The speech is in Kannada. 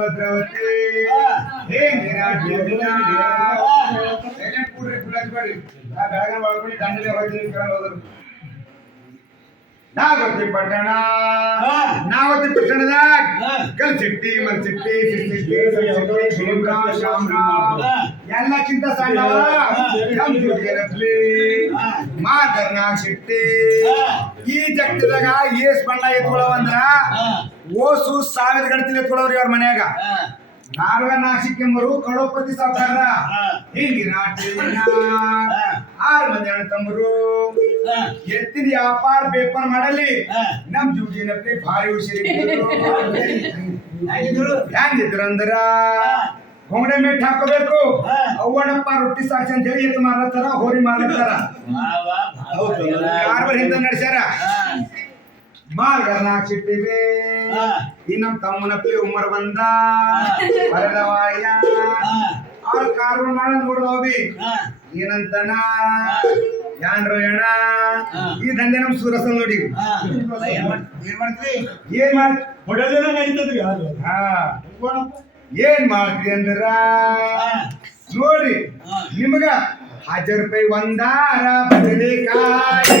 भद्रवती हे ನಾಗವತಿ ಪಟ್ಟಣ ನಾಗವತಿ ಪಟ್ಟಣದಾಗ ಕಲ್ಸಿಟ್ಟಿ ಮಲ್ಸಿಟ್ಟಿ ಸಿಟ್ಟಿಟ್ಟಿ ಶಾಮರಾವ್ ಎಲ್ಲಕ್ಕಿಂತ ಸಣ್ಣವ ಮಾದರ್ನಾಗ ಸಿಟ್ಟಿ ಈ ಜಗತ್ತದಾಗ ಏಸ್ ಬಣ್ಣ ಎತ್ಕೊಳ್ಳವಂದ್ರ ಓಸು 1000 ಗಂಟೆ ಎತ್ಕೊಳ್ಳೋರಿ ಅವ್ರ ಮನ್ಯಾಗ ನಾಲ್ವ ನಾಶಿಕೆಂಬರು ಕಡೋಪತಿ ಸಾವುಕಾರ ಹಿಂಗಿ ನಾಟಿ 6 ಮಂದಿ ಅಣ್ಣ ತಮ್ಮರು ಎತ್ತಿನ ವ್ಯಾಪಾರ ಬೇಪಾರ ಮಾಡಲಿ ನಮ್ ಜೂಜಿನಪ್ಪಿ ಭಾರಿ ಹುಷಾರಿದ್ರು ಹೆಂಗಿದ್ರು ಅಂದ್ರ ಹೊಂಗಡೆ ಮೇಟ್ ಹಾಕೋಬೇಕು ಅವ್ವನಪ್ಪ ರೊಟ್ಟಿ ಸಾಕ್ಷಿ ಅಂತ ಹೇಳಿ ಎತ್ತು ಮಾರ್ಲತ್ತಾರ ಹೋರಿ ಮಾರ್ಲತ್ತಾರ ಕಾರ್ಬರ್ ಹಿಂದ ನಡೆಸ್ಯಾರ ಮಾರ್ಗರ್ನಾಕ್ ಸಿಟ್ಟಿವೆ ಈ ನಮ್ ತಮ್ಮನಪ್ಪಿ ಉಮ್ಮರ್ ಬಂದ ಬರದವಾಯ ಅವ್ರ ಕಾರ್ಬರ್ ಮಾಡೋದ್ ನೋಡ್ದವಿ ಏನಂತನ ಯಾನ್ರ ಅಣ್ಣ ಈ ದಂಧೆ ನಮ್ ಸೂರಸ ನೋಡಿ ಏನ್ ಮಾಡ್ತೀವಿ ಅಂದ್ರ ನೋಡಿ ನಿಮಗ 1000 ರೂಪಾಯಿ ಒಂದಾರ ಬದನೆಕಾಯಿ